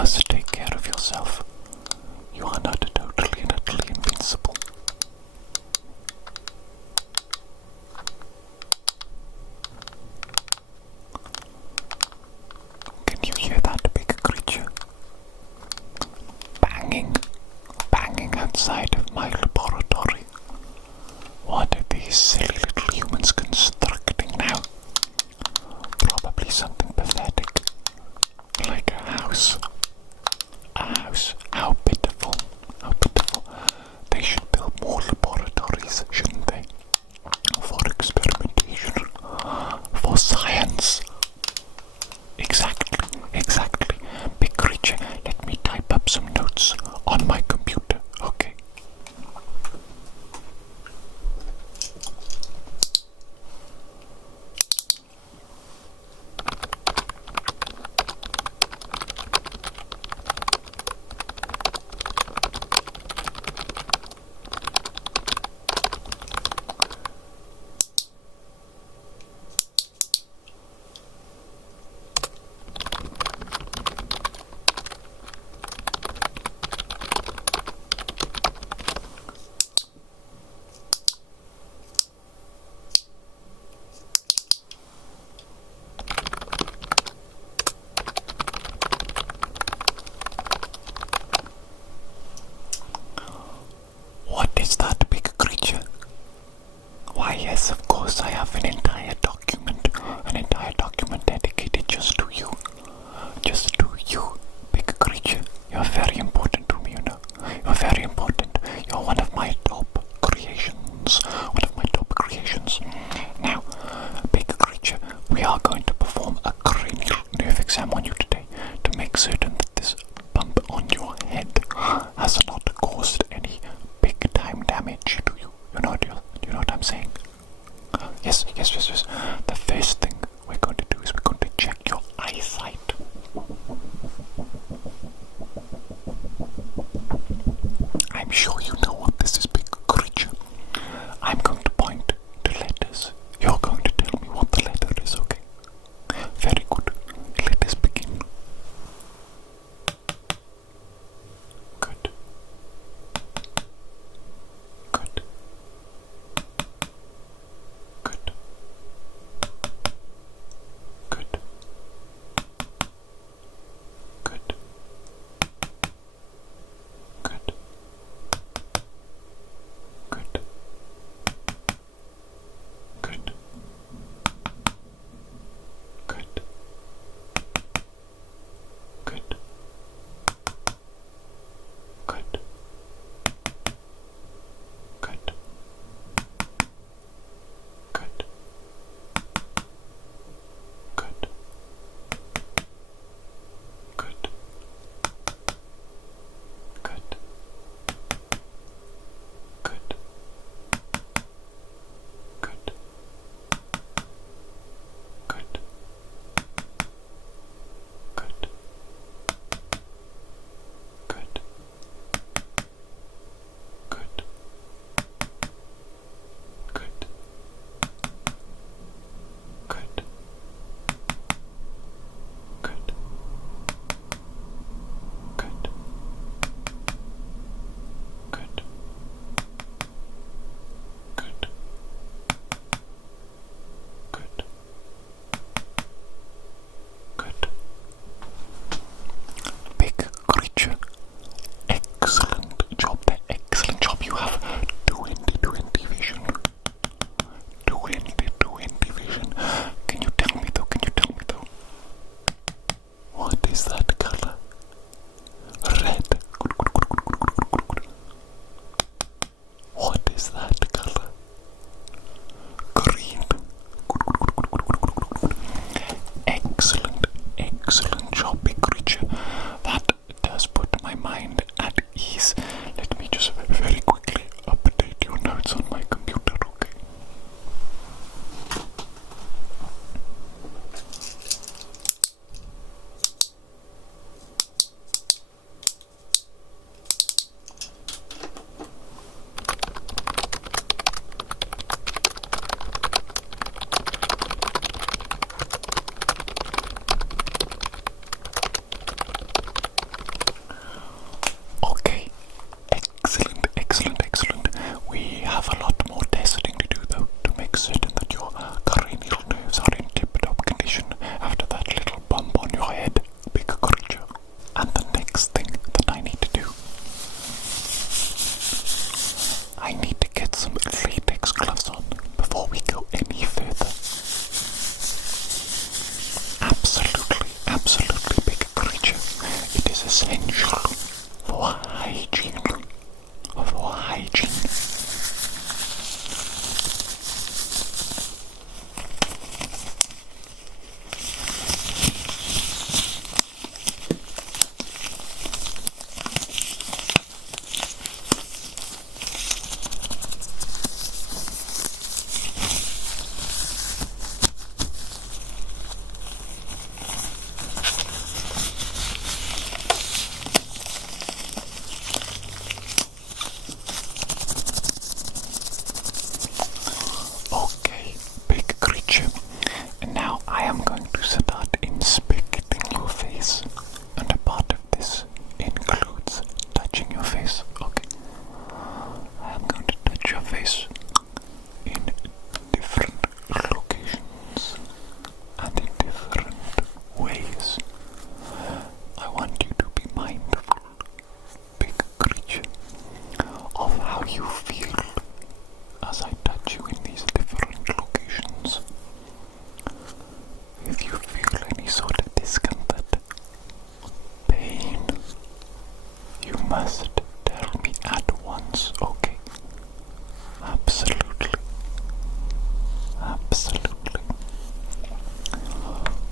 must take care of yourself. You are not totally and utterly invincible. Can you hear that big creature? Banging outside of my laboratory. What are these silly little humans constructing now? Probably something pathetic. Like a house. A house. How pitiful. How pitiful. They should build more laboratories, shouldn't they? For experimentation. For science. Exactly. Big creature, let me type up some notes on my computer, okay? What is that big creature? Why, yes, of course, I have an entire document dedicated just to you. Just to you, big creature. You're very important to me, you know. You're very important. You're one of my top creations. Now, big creature, we are going to perform a cranial nerve exam on you today to make certain that this bump on your head has not caused any big time damage to you. Do you know what I'm saying? Yes. The first thing we're going to do is we're going to check your eyesight. I'm sure you know what this is, big creature. I'm going to point to letters. You're going to tell me what the letter is, okay? Very good. Let us begin. Good. Good. Good. Good. Good. Good. next thing that I need to do, I need to get some latex gloves on before we go any further. Absolutely big creature. It is essential for hygiene. Okay, big creature. And now I am going to start inspecting your face. And a part of this includes touching your face. Okay. I am going to touch your face in different locations and in different ways. I want you to be mindful, big creature, of how you feel as I touch you in these different locations. If you feel any sort of discomfort, pain, you must tell me at once, okay? Absolutely.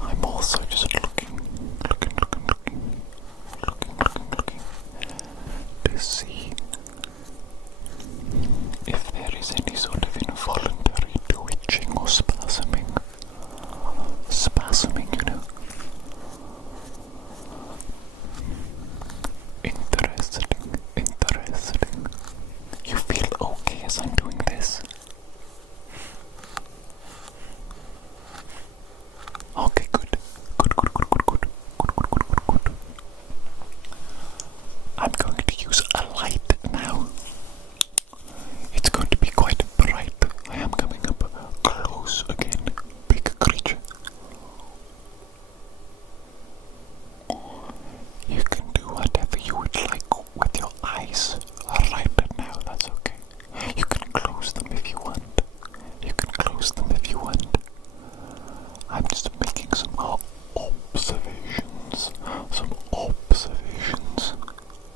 I'm also just looking to see if there is any sort of involuntary twitching or spasming, you know. Interesting. You feel okay as I'm doing this? Okay, good. I'm going to use a light now. It's going to be quite bright. I am coming up close again, big creature. You can do whatever you would like with your eyes right now, that's okay. You can close them if you want. I'm just making some observations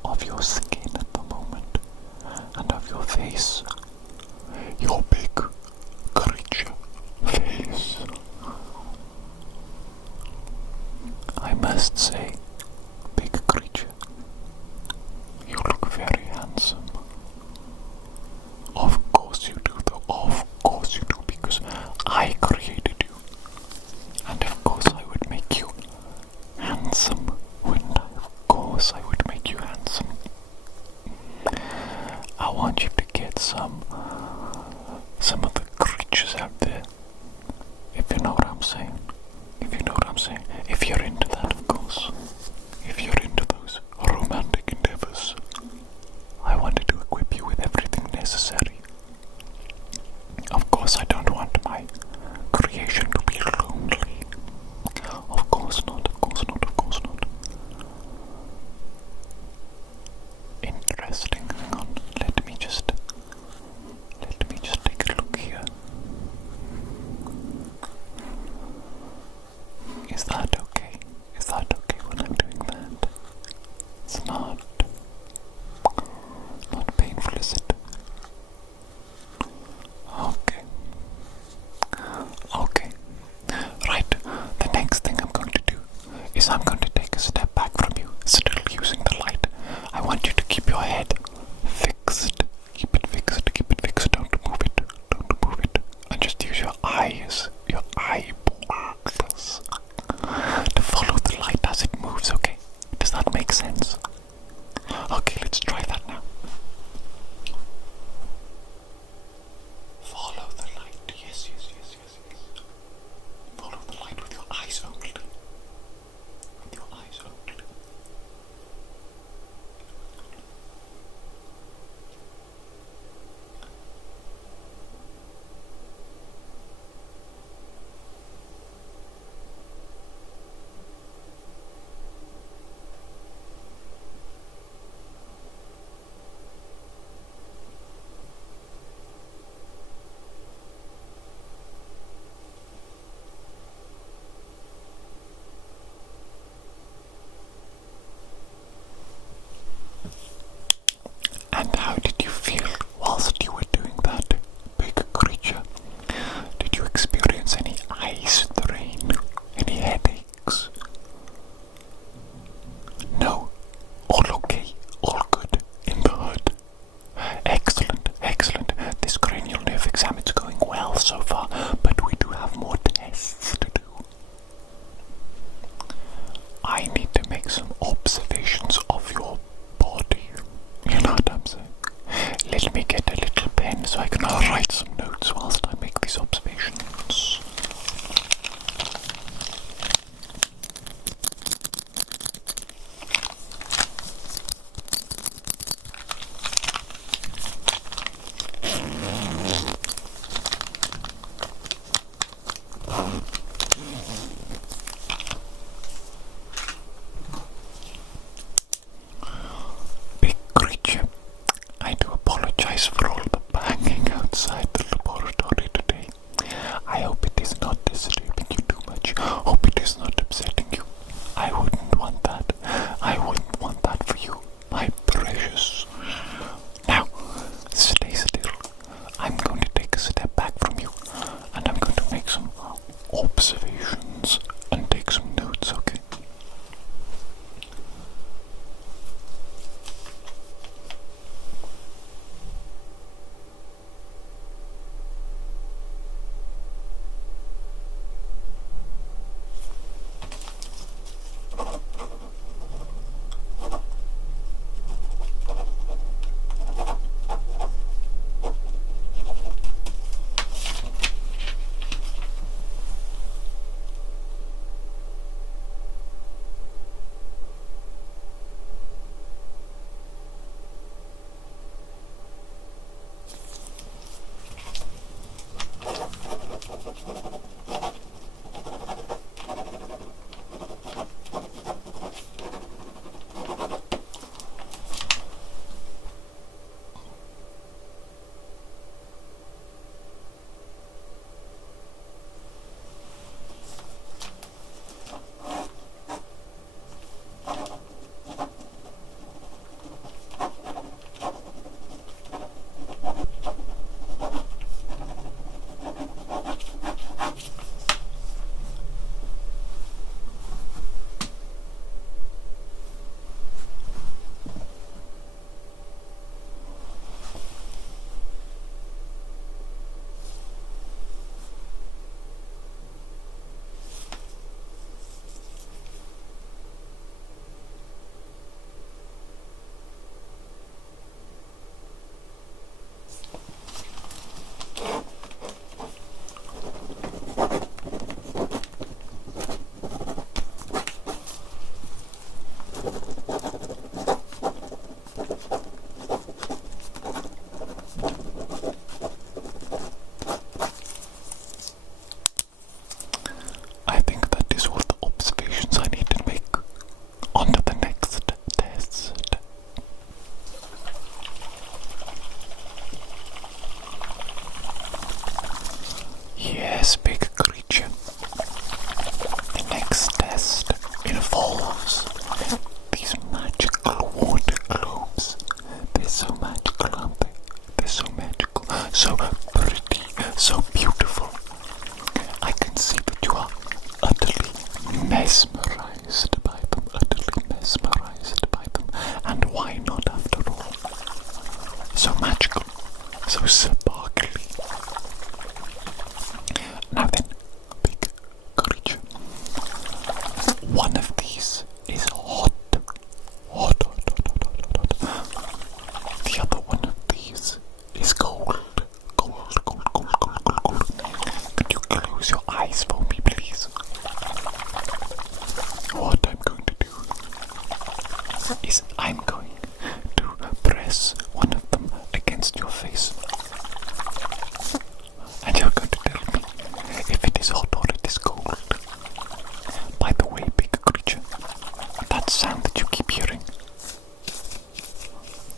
of your skin at the moment and of your face. Your big creature face. I must say, big creature, you look very handsome. Of course you do, because I created you. And of course I would make you handsome, wouldn't I? Of course I would make you handsome. I want you to get some of the creatures out there. If you know what I'm saying. If you're into that, of course. If you're into those romantic endeavors, I wanted to equip you with everything necessary. Of course I don't want my creation to be lonely. Of course not. Interesting. Hang on. Let me just take a look here. Is that okay? When I'm doing that? It's not painful, is it? Okay. Right. The next thing I'm going to do is I'm going to take a step back from you, still using the light. I want you to keep your head fixed. Keep it fixed. Don't move it. And just use your eyes, your eyeballs, to follow the light as it moves, okay? Does that make sense? Okay, let's try that now. Follow the light. Yes. Follow the light with your eyes only. so sparkly. Now then, big creature. One of these is hot. Hot. The other one of these is cold. Cold. Could you close your eyes for me, please? What I'm going to do is I'm going to press one of them against your face. And you're going to tell me if it is hot or it is cold. By the way, big creature, that sound that you keep hearing,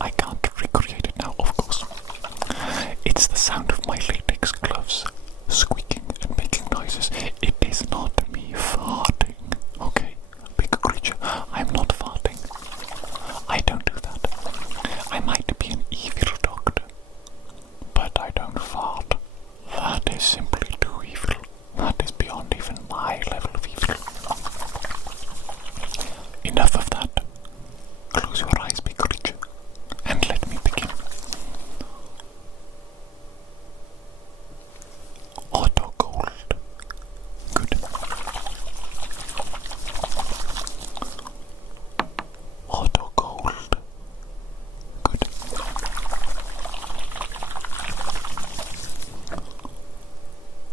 I can't recreate it now, of course. It's the sound of my latex gloves squeaking and making noises. It is not me farting, okay? Big creature, I'm not farting. I don't do that. I might be an evil doctor, but I don't fart. That is simply too evil. That is beyond even my level of evil. Enough of that. Close your eyes, big creature, and let me begin. Auto cold. Good. Auto cold. Good.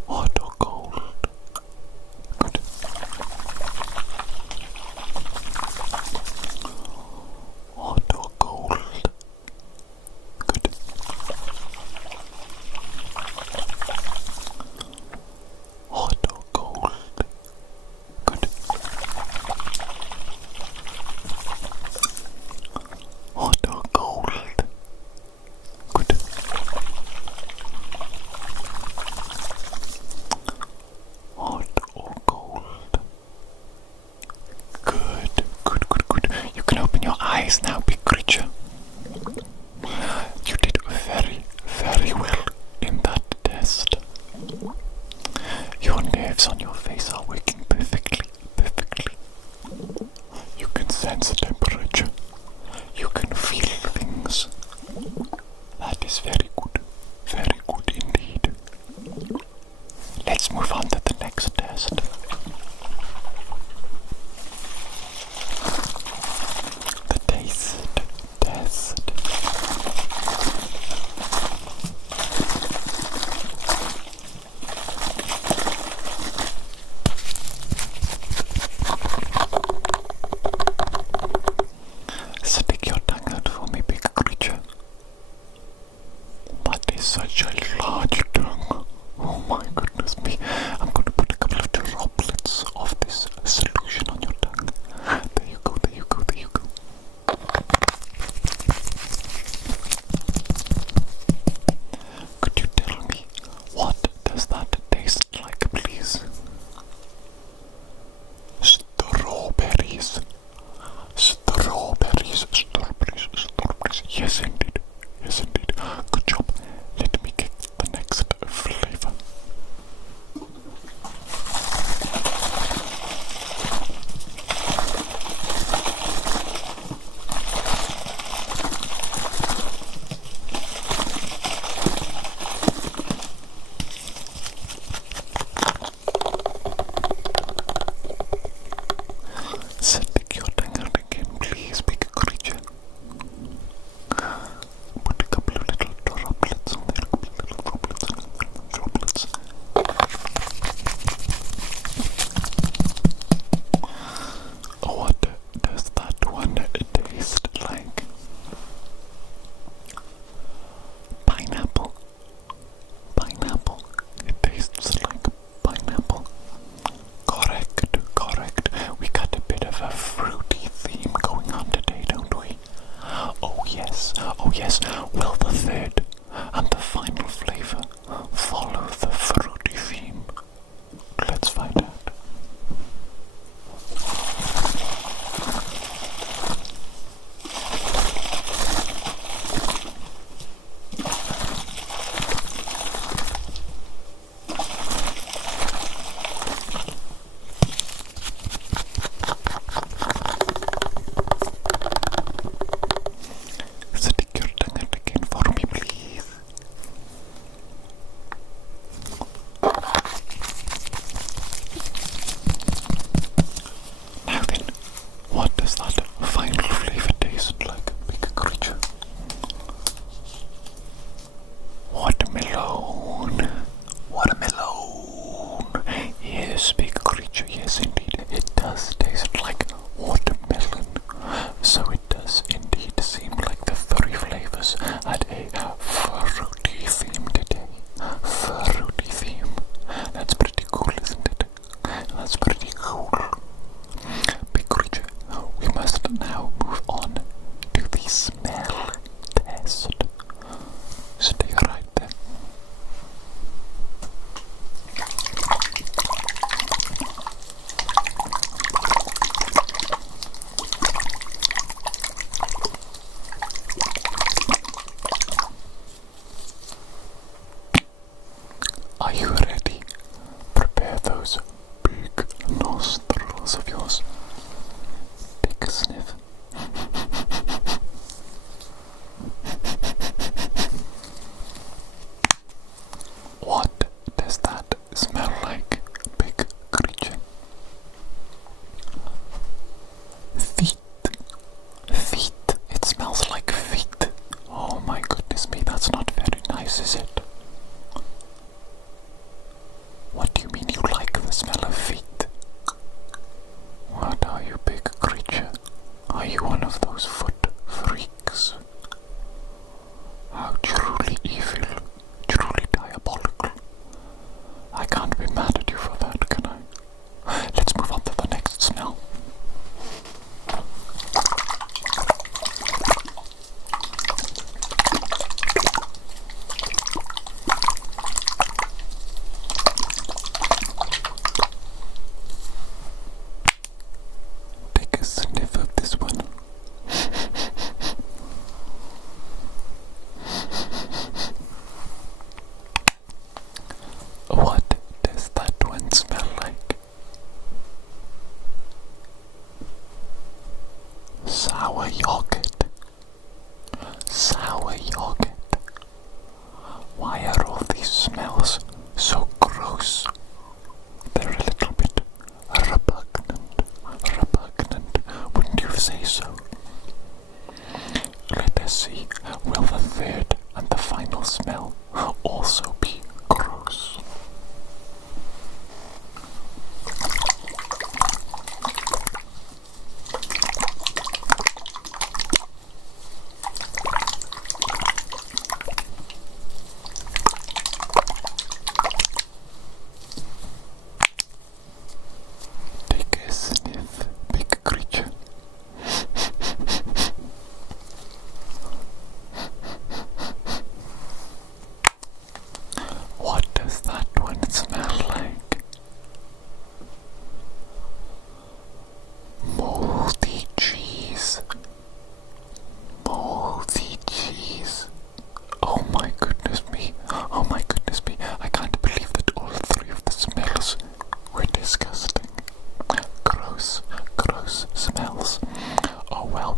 Auto cold. Good. Auto cold. Good. Auto cold. Good. Auto cold. Good. Auto cold. Good. You can open your eyes now, big creature. You did very well in that test. Your nerves on your face are working perfectly. You can sense the temperature. You can feel things. That is very good indeed. Let's move on to the next test. The taste test. Stick your tongue out for me, big creature. That is such a large tongue. Oh my goodness me. I'm going to put a couple of droplets of this solution on your tongue. There you go. Could you tell me, what does that taste like, please? Strawberries. Yes, indeed. Good job. Let me get the next flavor. Stick your tongue out again, please, big creature. Put a couple of little droplets on there. Droplets. What does that one taste like? Pineapple. It tastes like pineapple. Correct. We got a bit of a fruity theme going on today, don't we? Oh yes. Will the third and the final flavor follow the fruity theme? Let's find out. Stick your tongue out again for me, please. a yogurt. Why are all these smells so gross? They're a little bit repugnant, wouldn't you say so? Let us see, will the third and the final smell also be gross? Take a sniff, big creature. What does that one smell like? Moldy cheese. Moldy cheese. Oh my goodness me. Oh my goodness me. I can't believe that all three of the smells were disgusting. Gross smells. Oh well,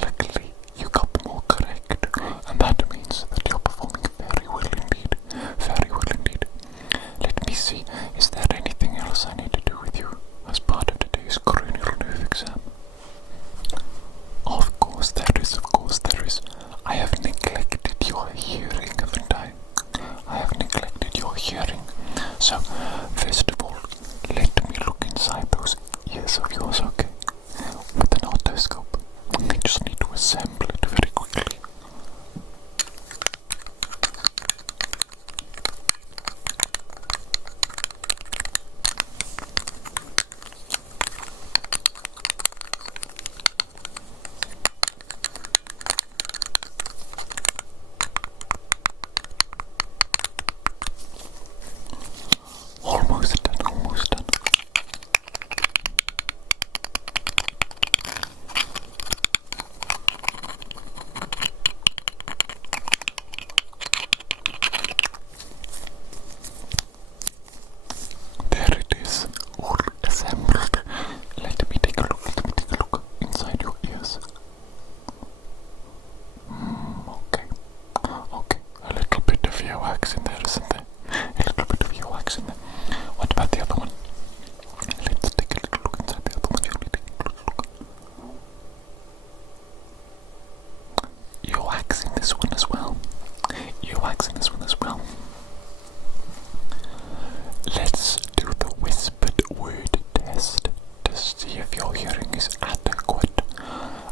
luckily you got them all correct. And that means that you're performing very well indeed. Very well indeed. Let me see, is there anything else I need to do with you as part of today's cranial nerve exam? Of course there is, I have neglected your hearing, haven't I? I have neglected your hearing. So, first of all, let me look inside those ears of yours, okay? With an otoscope. I just need to assemble it very quickly. Almost done. There it is, all assembled. Let me take a look inside your ears. Okay, a little bit of earwax in there, isn't there? A little bit of earwax in there. What about the other one? Let's take a little look inside the other one, shall we? Take a little look. Earwax in this one as well. Let's do the whispered word test to see if your hearing is adequate.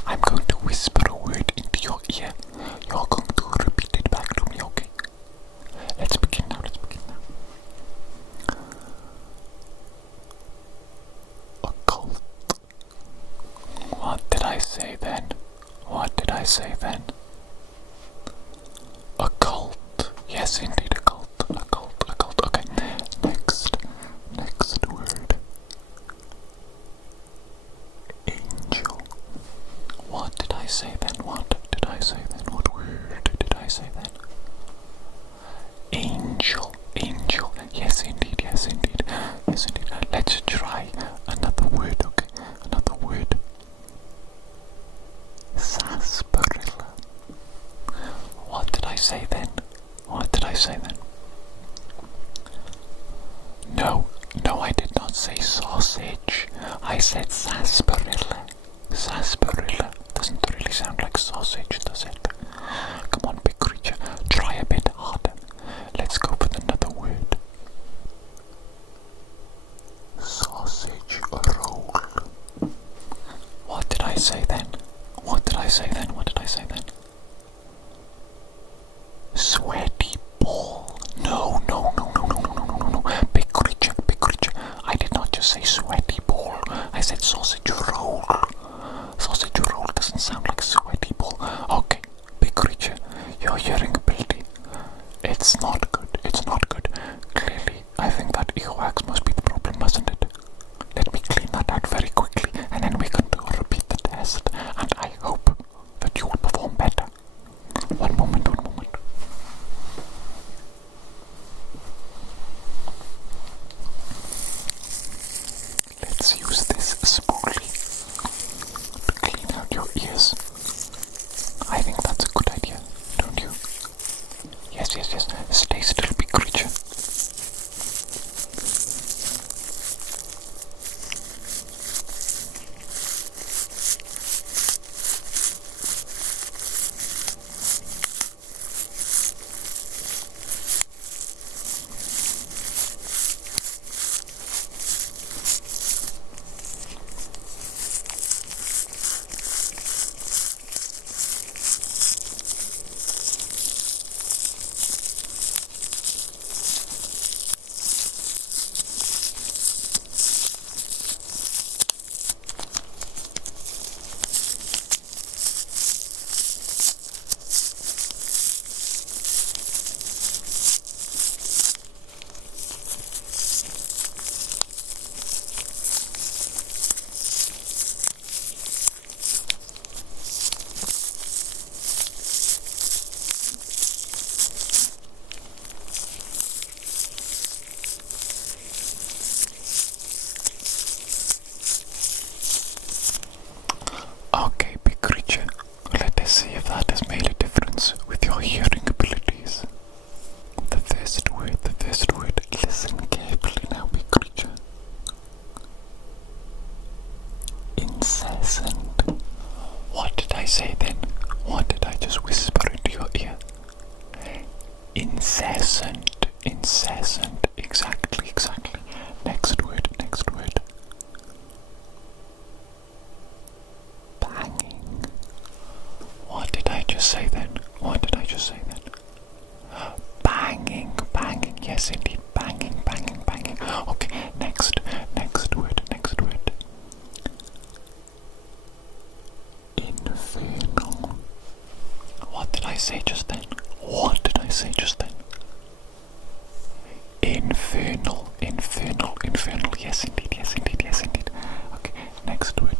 I'm going to whisper a word into your ear. You're going to repeat it back to me, okay? Let's begin now. Occult. What did I say then? Occult. Yes, indeed, occult. Okay. Next word. Angel. What did I say then? What word did I say then? Angel. Yes, indeed. Let's try another word, okay? Another word. Sarsaparilla. What did I say then? No, I did not say sausage. I said sarsaparilla. Sarsaparilla doesn't really sound like sausage, does it? Come on, big creature, try a bit harder. Let's go with another word. Sausage roll. What did I say then? Sweaty ball. No. Big creature. I did not just say sweaty ball. I said sausage roll. Sausage roll doesn't sound like sweaty ball. Okay, big creature. say then? What did I just say then? Banging, banging, yes indeed, banging, banging, banging. Okay, next word. Infernal. What did I say just then? Infernal, yes indeed. Okay, next word.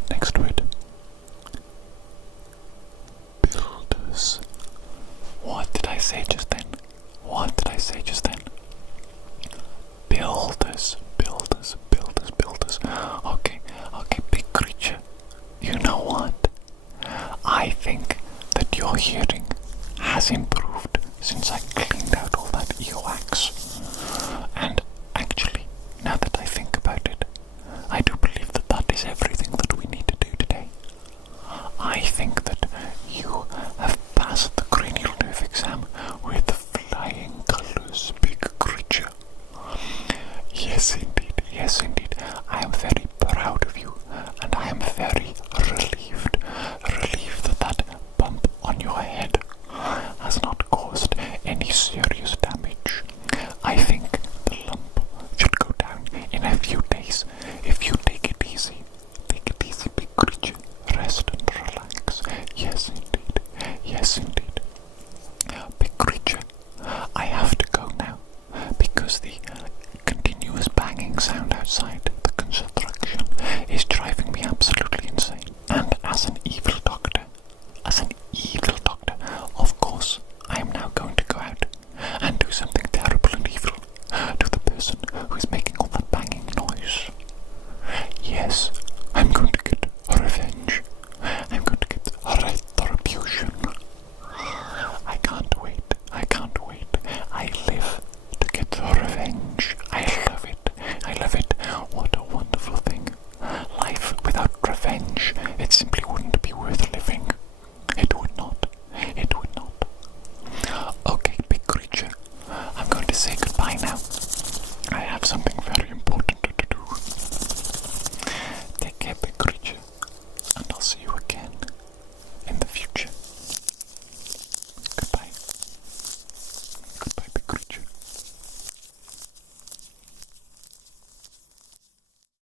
Builders. What did I say just then? Builders. Okay, big creature. You know what? I think that your hearing has improved since I cleaned out all that earwax.